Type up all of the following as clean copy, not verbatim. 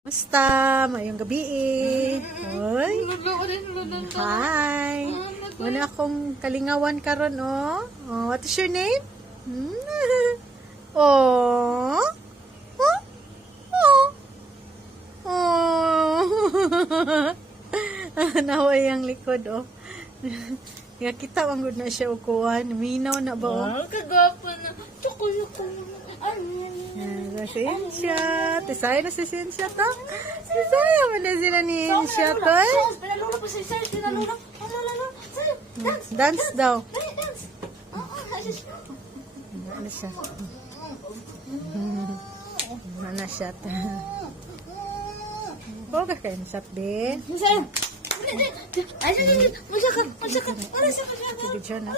Basta, mayong gabi eh. Hoy. Hi. Wala akong kalingawan karon oh. Oh, what is your name? Oh. Oh. Oh. Oh. Naway ang likod oh. Nga kita man gud na siya ukuan. Minaw na ba oh? Kagwapo na. Tukulo ko. Sensya. Tisaya na si Sensya to. Tisaya mo na sila ni Sensya to eh. Pinalula pa si Sensya. Pinalula. Dance. Dance daw. Dance. Ano siya? Ano siya? Boga kayo na siya, be. Masaya. Ay, masyakan. Masyakan. Sige dyan, ha?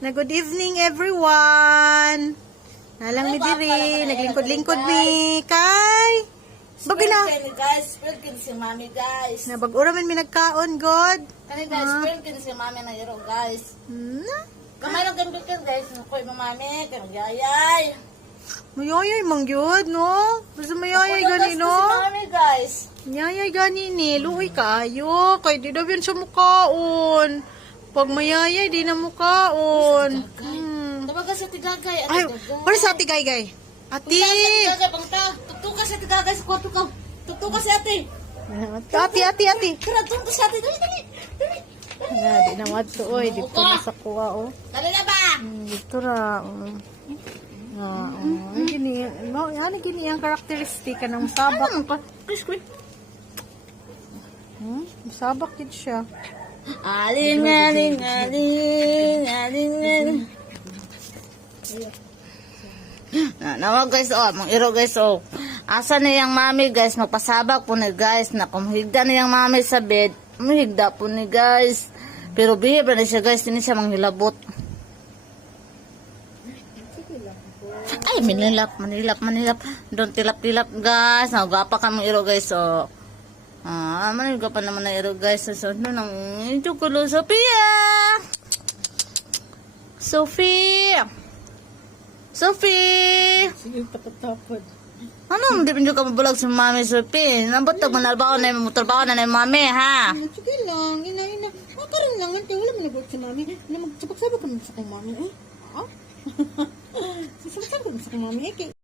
Na good evening, everyone. Nalang mi diri. Naglingkod-lingkod mi. Kay. Bagay na. Guys, welcome si Mami, guys. Nabag-ura man mi nagkaon, God. Kani guys, welcome si Mami na iro, guys. Kamay lang gamit ka, guys. Nakoy mo, Mami. Kaya magyayay. Mayayay mang yun, no? Basta mayayay gani, no? Si Mami, guys. Mayayay gani ni. Luoy kayo. Kay di daw yun siya mukaon. Pag mayayay, di na mukaon. Tabaga sa tigagay. Ay, para sa ati, gay. Ati! Tutuka sa tigagay sa kwarto ka. Tutuka si ate. Ati. Kira, tutuka si ate. Dali. Di na madto, oy. Dito na sa kuha, oh. Dali na ba? Dito ra, oh. Ano gini? Ano gini ang karakteristika ng sabak? Chris. Sabak yun siya. Aling. Nawa guys, oh, mga iro guys, oh. Asa na yung mami guys, magpasabak po ni guys, na kumhigda na yung mami sa bed, umhigda po ni guys. Pero bihira na siya guys, hindi siya manghilabot. Ay, manilap. Don't tilap guys. Nagapa ka mga iro guys, oh. Manilap pa naman na iro guys. So, ano nang chukulo, Sophie! Sige, patatapod. Ano, hindi pinyo ka mabulag sa mami, Sophie? Nabotag mo na trabaho na yung mami, ha? Sige lang, ina. Karoon lang, ante. Wala mo nabot si mami. Magsabak-sabak ka mo sa kong mami, eh. Sasabak-sabak ka mo sa kong mami, eh.